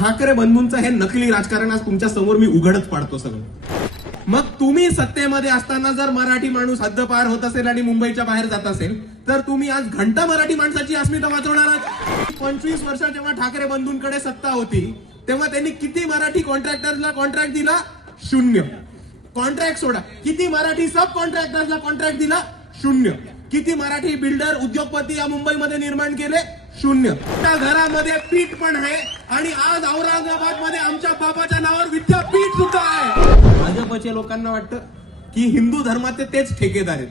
ठाकरे बंधूंचं हे नकली राजकारण आज तुमच्या समोर मी उघडच पाडतो सगळं। मग तुम्ही सत्तेमध्ये असताना जर मराठी माणूस हद्दपार होत असेल आणि मुंबईच्या बाहेर जात असेल तर तुम्ही आज घंटा मराठी माणसाची अस्मिता वाचवणार आहात। 25 वर्ष जेव्हा ठाकरे बंधूंकडे सत्ता होती तेव्हा त्यांनी किती मराठी कॉन्ट्रॅक्टर्सला कॉन्ट्रॅक्ट दिला? 0। कॉन्ट्रॅक्ट सोडा, किती मराठी सब कॉन्ट्रॅक्टर्सला कॉन्ट्रॅक्ट दिला? 0। किती मराठी बिल्डर उद्योगपती या मुंबईमध्ये निर्माण केले? 0। त्या घरामध्ये पीठ पण आहे आणि आज औरंगाबाद मध्ये आमच्या बाबाच्या नावावर विद्यापीठ सुद्धा आहे। भाजपच्या लोकांना वाटतं की हिंदू धर्माचे तेच ठेकेदार आहेत,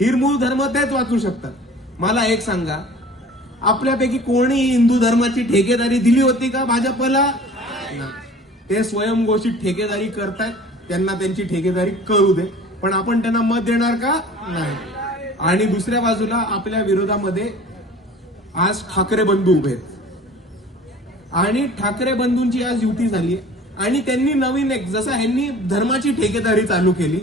हिरमूळ धर्म तेच वाचू शकतात। मला एक सांगा, आपल्यापैकी कोणी हिंदू धर्माची ठेकेदारी दिली होती का भाजपला? ते स्वयंघोषित ठेकेदारी करतात, त्यांना त्यांची ठेकेदारी करू दे, पण आपण त्यांना मत देणार का? नाही। आणि दुसऱ्या बाजूला आपल्या विरोधामध्ये आज ठाकरे बंधू उभे आहेत आणि ठाकरे बंधूंची आज युती झाली आणि त्यांनी नवीन एक, जसं ह्यांनी धर्माची ठेकेदारी चालू केली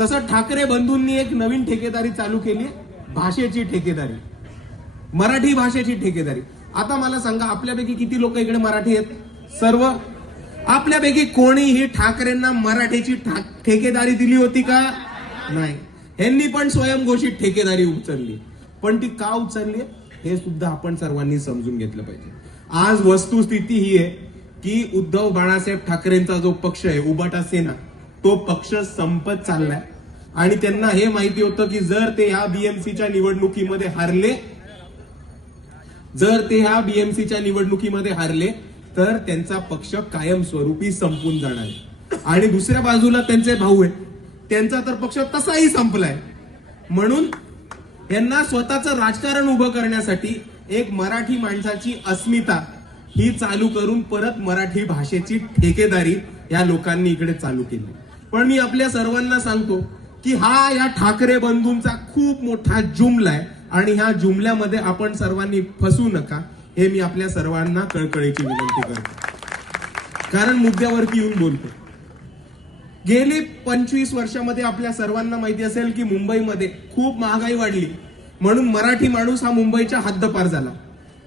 तसं ठाकरे बंधूंनी एक नवीन ठेकेदारी चालू केली, भाषेची ठेकेदारी, मराठी भाषेची ठेकेदारी। आता मला सांगा, आपल्यापैकी किती लोक इकडे मराठी आहेत? सर्व? आपल्यापैकी कोणीही ठाकरेंना मराठीची ठेकेदारी दिली होती का? नाही। ह्यांनी पण स्वयंघोषित ठेकेदारी उचलली, पण ती का उचलली हे सुद्धा आपण सर्वांनी समजून घेतलं पाहिजे। आज वस्तुस्थिती ही आहे की उद्धव बाळासाहेब ठाकरेंचा जो पक्ष आहे उबाटा सेना, तो पक्ष संपत चाललाय आणि त्यांना हे माहिती होतं की जर ते ह्या बीएमसीच्या निवडणुकीमध्ये हारले तर त्यांचा पक्ष कायमस्वरूपी संपून जाणार आहे। आणि दुसऱ्या बाजूला त्यांचे भाऊ आहेत, त्यांचा तर पक्ष तसाही संपलाय। म्हणून यांना स्वतःचं राजकारण उभं करण्यासाठी एक मराठी माणसाची अस्मिता ही चालू करून परत मराठी भाषेची ठेकेदारी या लोकांनी इकडे चालू केली। पण मी आपल्या सर्वांना सांगतो की हा या ठाकरे बंधूंचा खूप मोठा जुमला आहे आणि ह्या जुमल्यामध्ये आपण सर्वांनी फसू नका, हे मी आपल्या सर्वांना कळकळीची विनंती करतो। कारण मुद्द्यावरती येऊन बोलतो। गेली 25 वर्षामध्ये आपल्या सर्वांना माहिती असेल की मुंबईमध्ये खूप महागाई वाढली, म्हणून मराठी माणूस हा मुंबईच्या हद्दपार झाला।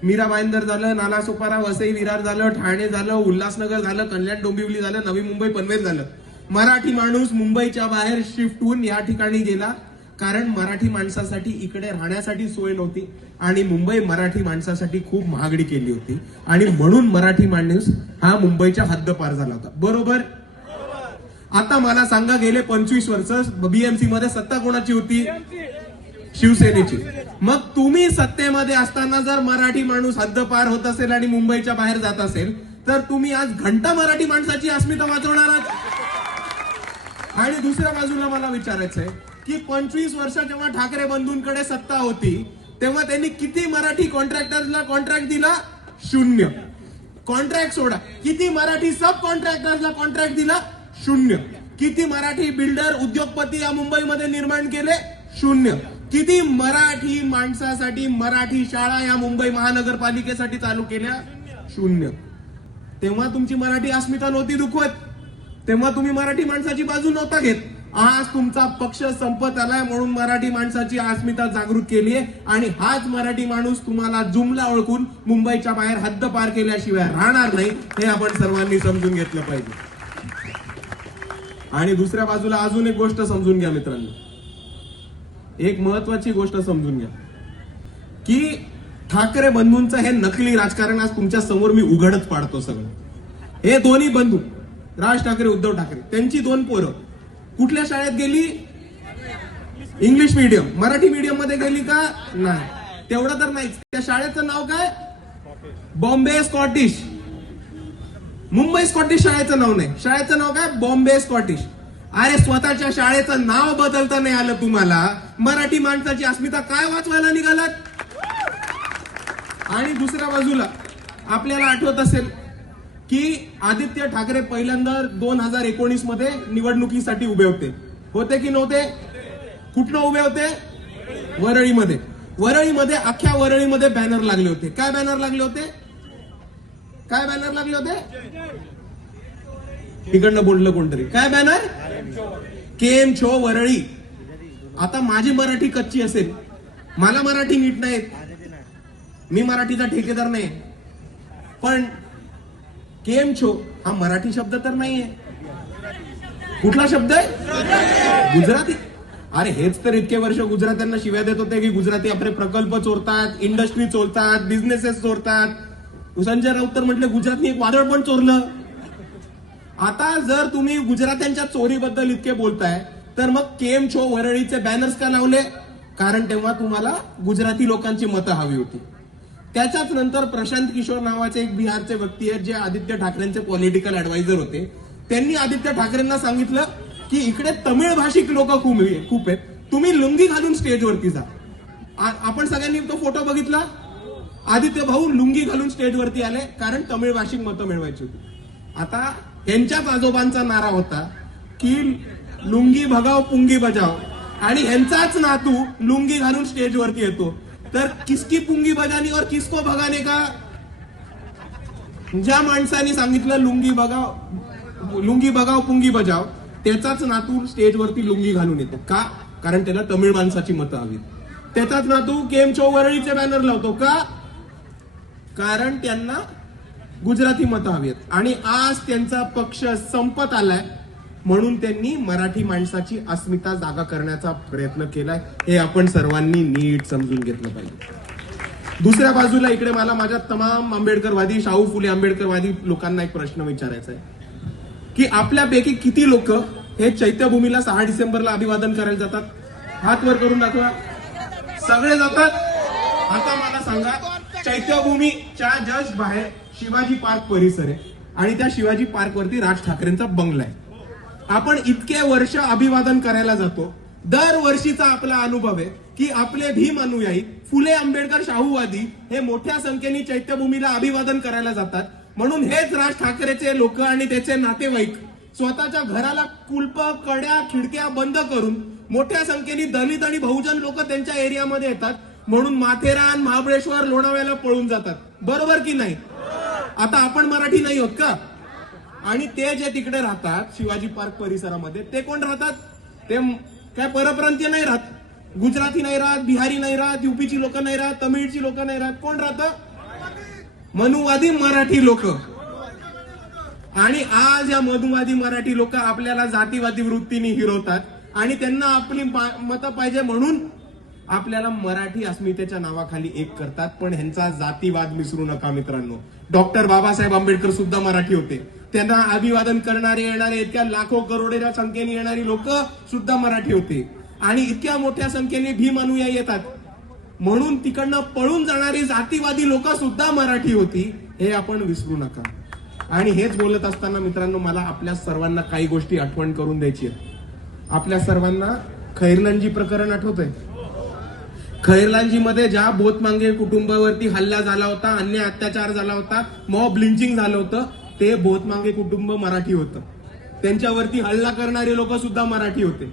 मीरा भाईंदर झालं, नालासोपारा, वसई विरार झालं, ठाणे झालं, उल्हासनगर झालं, कल्याण डोंबिवली झालं, नवी मुंबई पनवेल झालं। मराठी माणूस मुंबईच्या बाहेर शिफ्ट होऊन या ठिकाणी गेला, कारण मराठी माणसासाठी इकडे राहण्यासाठी सोय नव्हती आणि मुंबई मराठी माणसासाठी खूप महागडी केली होती आणि म्हणून मराठी माणूस हा मुंबईच्या हद्दपार झाला होता। बरोबर? आता मला सांगा, गेले 25 वर्ष बीएमसी मध्ये सत्ता कोणाची होती? शिवसेनेची। मग तुम्ही सत्तेमध्ये असताना जर मराठी माणूस हद्दपार होत असेल आणि मुंबईच्या बाहेर जात असेल तर तुम्ही आज घंटा मराठी माणसाची अस्मिता वाचवणार आहात। आणि दुसऱ्या बाजूला मला विचारायचंय की 25 वर्ष जेव्हा ठाकरे बंधूंकडे सत्ता होती तेव्हा त्यांनी किती मराठी कॉन्ट्रॅक्टर्सला कॉन्ट्रॅक्ट दिला? 0। कॉन्ट्रॅक्ट सोडा, किती मराठी सब कॉन्ट्रॅक्टर्सला कॉन्ट्रॅक्ट दिला? 0। किती मराठी बिल्डर उद्योगपती या मुंबईमध्ये निर्माण केले? 0। किती मराठी माणसासाठी मराठी शाळा या मुंबई महानगरपालिकेसाठी चालू केल्या? 0। तेव्हा तुमची मराठी अस्मिता नव्हती दुखवत, तेव्हा तुम्ही मराठी माणसाची बाजू नव्हता घेत। आज तुमचा पक्ष संपत आलाय म्हणून मराठी माणसाची अस्मिता जागृत केली आहे आणि हाच मराठी माणूस तुम्हाला जुमला ओळखून मुंबईच्या बाहेर हद्द पार केल्याशिवाय राहणार नाही, हे आपण सर्वांनी समजून घेतलं पाहिजे। आणि दुसऱ्या बाजूला अजून एक गोष्ट समजून घ्या मित्रांनो, एक महत्वाची गोष्ट समजून घ्या की ठाकरे बंधूंचं हे नकली राजकारण आज तुमच्या समोर मी उघडच पाडतो सगळं। हे दोन्ही बंधू, राज ठाकरे, उद्धव ठाकरे, त्यांची 2 पोरं कुठल्या शाळेत गेली? English medium. मराठी मीडियम मध्ये गेली का? नाही। तेवढं तर नाहीच, त्या शाळेचं नाव काय? बॉम्बे स्कॉटिश। मुंबई स्कॉटिश शाळेचं नाव नाही, शाळेचं नाव काय? बॉम्बे स्कॉटिश। अरे स्वतःच्या शाळेचं नाव बदलता नाही आलं तुम्हाला, मराठी माणसाची अस्मिता काय वाचवायला निघालात? आणि दुसऱ्या बाजूला आपल्याला आठवत असेल की आदित्य ठाकरे पहिल्यांदा 2019 मध्ये निवडणुकीसाठी उभे होते की नव्हते? कुठनं उभे होते? वरळीमध्ये। वरळीमध्ये, अख्ख्या वरळीमध्ये बॅनर लागले होते। काय बॅनर लागले होते? काय बॅनर लागले होते? तिकडनं बोललं कोणतरी, काय बॅनर? केम छो वरळी। आता माझी मराठी कच्ची असेल, मला मराठी नीट नाही, मी मराठीचा ठेकेदार नाही, पण केम छो हा मराठी शब्द तर नाहीये. कुठला शब्द आहे? गुजराती. अरे हेच तर इतके वर्ष गुजरात्यांना शिव्या देत होते की गुजराती आपले प्रकल्प चोरतात, इंडस्ट्री चोरतात, बिझनेसेस चोरतात. संजय राऊत तर म्हटले गुजरातनी एक वादळ पण चोरलं. आता जर तुम्ही गुजरात्यांच्या चोरीबद्दल इतके बोलताय तर मग केम छो वरळीचे बॅनर्स का लावले? कारण तेव्हा तुम्हाला गुजराती लोकांची मतं हवी होती. त्याच्याच नंतर प्रशांत किशोर नावाचे एक बिहारचे व्यक्ती आहेत जे आदित्य ठाकरेंचे पॉलिटिकल ऍडवायझर होते. त्यांनी आदित्य ठाकरेंना सांगितलं की इकडे तमिळ भाषिक लोक खूप आहेत, तुम्ही लुंगी घालून स्टेजवरती जा. आपण सगळ्यांनी तो फोटो बघितला. आदित्य भाऊ लुंगी घालून स्टेजवरती आले कारण तमिळ भाषिक मतं मिळवायची होती. आता ह्यांच्याच आजोबांचा नारा होता की लुंगी भगाव पुंगी बजाव, आणि ह्यांचाच नातू लुंगी घालून स्टेजवरती येतो. तर किसकी पुंगी बजानी और किसको भगाने का? ज्या माणसाने सांगितलं लुंगी बगाव पुंगी बजाव, त्याचाच नातू स्टेजवरती लुंगी घालून येतो. का? कारण त्याला तमिळ माणसाची मतं हवी. त्याचाच नातू केम छो वरळीचे बॅनर लावतो. का? कारण त्यांना गुजराती मतं हवी आहेत. आणि आज त्यांचा पक्ष संपत आलाय म्हणून त्यांनी मराठी माणसाची अस्मिता जागा करण्याचा प्रयत्न केलाय. हे आपण सर्वांनी नीट समजून घेतलं पाहिजे. दुसऱ्या बाजूला इकडे मला माझ्या तमाम आंबेडकरवादी, शाहू फुले आंबेडकरवादी लोकांना एक प्रश्न विचारायचा आहे की आपल्यापैकी किती लोक हे चैत्यभूमीला 6 डिसेंबरला अभिवादन करायला जातात? हात वर करून दाखवा. सगळे जातात. आता मला सांगा, चैत्यभूमीच्या जस्ट बाहेर शिवाजी पार्क परिसर आहे आणि त्या शिवाजी पार्क वरती राज ठाकरेंचा बंगला आहे. आपण इतके वर्ष अभिवादन करायला जातो. दरवर्षीचा आपला अनुभव आहे की आपले भीम अनुयायी, फुले आंबेडकर शाहूवादी हे मोठ्या संख्येने चैत्यभूमीला अभिवादन करायला जातात. म्हणून हेच राज ठाकरेचे लोक आणि त्याचे नातेवाईक स्वतःच्या घराला कुलप, कड्या, खिडक्या बंद करून मोठ्या संख्येने दलित आणि बहुजन लोक त्यांच्या एरियामध्ये येतात. म्हणून माथेरान, महाबळेश्वर, लोणावळ्याला पळून जातात. बरोबर की नाही? आता आपण मराठी नाही होत का? आणि ते जे तिकडे राहतात शिवाजी पार्क परिसरामध्ये, ते कोण राहतात? ते काय परप्रांतीय नाही राहत, गुजराती नाही राहत, बिहारी नाही राहत, युपीची लोक नाही राहत, तमिळची लोक नाही राहत. कोण राहतं? मनुवादी मराठी लोक. आणि आज या मनुवादी मराठी लोक आपल्याला जातीवादी वृत्तीने हिरवतात आणि त्यांना आपली मतं पाहिजे म्हणून आपल्याला मराठी अस्मितेच्या नावाखाली एक करतात. पण ह्यांचा जातीवाद विसरू नका मित्रांनो. डॉक्टर बाबासाहेब आंबेडकर सुद्धा मराठी होते. त्यांना अभिवादन करणारे येणारे इतक्या लाखो करोडोच्या संख्येने येणारी लोक सुद्धा मराठी होते. आणि इतक्या मोठ्या संख्येने भीम अनुयायी येतात म्हणून तिकडनं पळून जाणारी जातीवादी लोक सुद्धा मराठी होती. हे आपण विसरू नका. आणि हेच बोलत असताना मित्रांनो, मला आपल्या सर्वांना काही गोष्टी आठवण करून द्यायची आहेत. आपल्या सर्वांना खैरलालजी प्रकरण आठवतंय? खैरलालजी मध्ये ज्या बोतमांगे कुटुंबावरती हल्ला झाला होता, अन्याय अत्याचार झाला होता, मॉब लिंचिंग झालं होतं, ते बोतमांगे कुटुंब मराठी होतं. त्यांच्यावरती हल्ला करणारे लोक सुद्धा मराठी होते.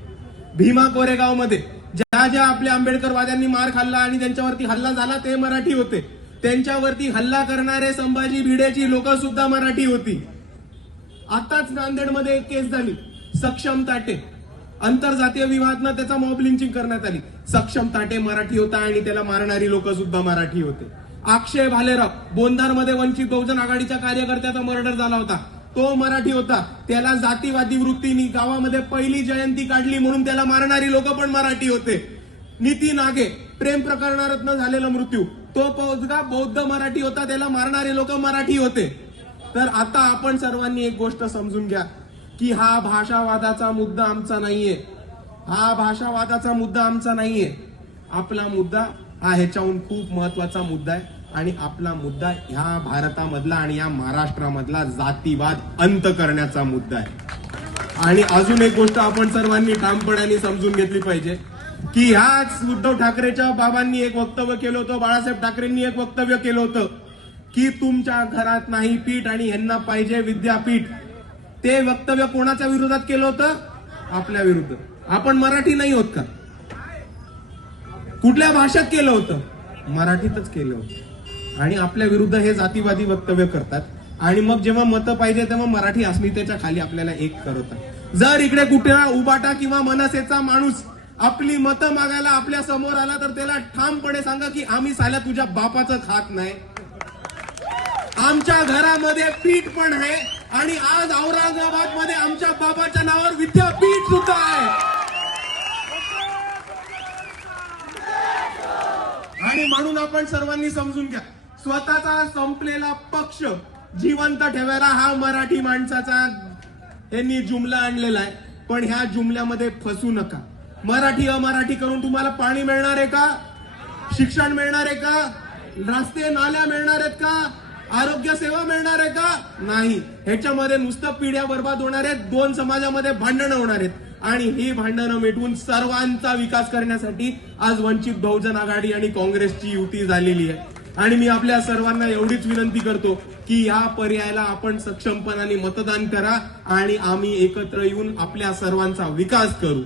भीमा कोरेगाव मध्ये ज्या आपल्या आंबेडकरवाद्यांनी मार खाल्ला आणि त्यांच्यावरती हल्ला झाला ते मराठी होते. त्यांच्यावरती हल्ला करणारे संभाजी भिडेची लोक सुद्धा मराठी होती. आताच नांदेडमध्ये एक केस झाली, सक्षम ताटे, आंतरजातीय विवाहातनं त्याचा मॉब लिंचिंग करण्यात आली. सक्षम ताटे मराठी होता आणि त्याला मारणारी लोक सुद्धा मराठी होते. अक्षय भालेराव, बोंधारमध्ये वंचित बहुजन आघाडीच्या कार्यकर्त्याचा मर्डर झाला होता, तो मराठी होता. त्याला जातीवादी वृत्तीने गावामध्ये पहिली जयंती काढली म्हणून त्याला मारणारी लोक पण मराठी होते. नीती नागे, प्रेम प्रकरणातनं झालेला मृत्यू, तो पोचगा बौद्ध मराठी होता, त्याला मारणारे लोक मराठी होते. तर आता आपण सर्वांनी एक गोष्ट समजून घ्या की हा भाषावादाचा मुद्दा आमचा नाहीये. हा भाषावादाचा मुद्दा आमचा नाहीये. आपला मुद्दा हा ह्याच्याहून खूप महत्वाचा मुद्दा आहे. आणि आपला मुद्दा ह्या भारतामधला आणि या महाराष्ट्रामधला जातीवाद अंत करण्याचा मुद्दा आहे. आणि अजून एक गोष्ट आपण सर्वांनी ठामपणाने समजून घेतली पाहिजे की ह्याच उद्धव ठाकरेच्या बाबांनी एक वक्तव्य केलं होतं, बाळासाहेब ठाकरेंनी एक वक्तव्य केलं होतं की तुमच्या घरात नाही पीठ आणि ह्यांना पाहिजे विद्यापीठ. ते वक्तव्य कोणाच्या विरोधात केलं होतं? आपल्या विरुद्ध. आपण मराठी नाही होत का? कुठल्या भाषेत केलं होतं? मराठीतच केलं होतं. आणि आपल्या विरुद्ध हे जातीवादी वक्तव्य करतात आणि मग जेव्हा मतं पाहिजे तेव्हा मराठी अस्मितेच्या खाली आपल्याला एक करतात. जर इकडे कुठे उबाटा किंवा मनसेचा माणूस आपली मतं मागायला आपल्या समोर आला तर त्याला ठामपणे सांगा की आम्ही साल्या तुझ्या बापाचं खात नाही. आमच्या घरामध्ये पीठ पण आहे आणि आज औरंगाबाद मध्ये आमच्या बाबाच्या नावावर विद्यापीठ सुद्धा आहे. आणि म्हणून आपण सर्वांनी समजून घ्या, स्वतःचा संपलेला पक्ष जिवंत ठेवायला हा मराठी माणसाचा यांनी जुमला आणलेला आहे. पण ह्या जुमल्यामध्ये फसू नका. मराठी अमराठी करून तुम्हाला पाणी मिळणार आहे का? शिक्षण मिळणार आहे का? रस्ते नाल्या मिळणार आहेत का? आरोग्य सेवा मिळणार आहे का? नाही. ह्याच्यामध्ये नुसतं पिढ्या बर्बाद होणार आहेत, दोन समाजामध्ये भांडणं होणार आहेत. आणि ही भांडणं मिटवून सर्वांचा विकास करण्यासाठी आज वंचित बहुजन आघाडी आणि काँग्रेसची युती झालेली आहे. आणि मी आपल्या सर्वांना एवढीच विनंती करतो की या पर्यायाला आपण सक्षमपणाने मतदान करा आणि आम्ही एकत्र येऊन आपल्या सर्वांचा विकास करू.